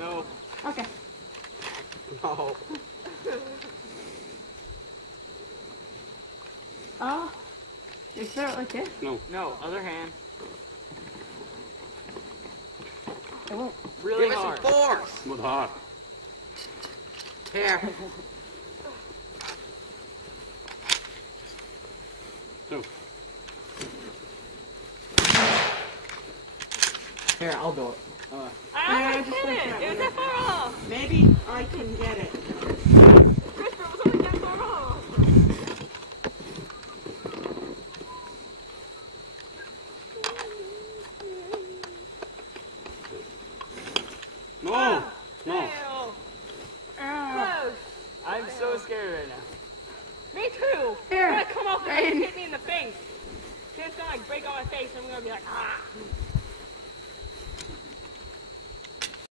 No. Okay. No. Oh. You throw it like this? No. No. Other hand. It won't. Really Give hard. It some force. With hard. Here. Two. Here, I'll do it. I almost hit it. It was that far off. Maybe I can get it. Christopher was only that far off. No. No. Ew. Gross. I'm so scared right now. Me too. Here. It's gonna come off and Rain. hit me in the face. Then it's gonna like break on my face and I'm gonna be like, ah.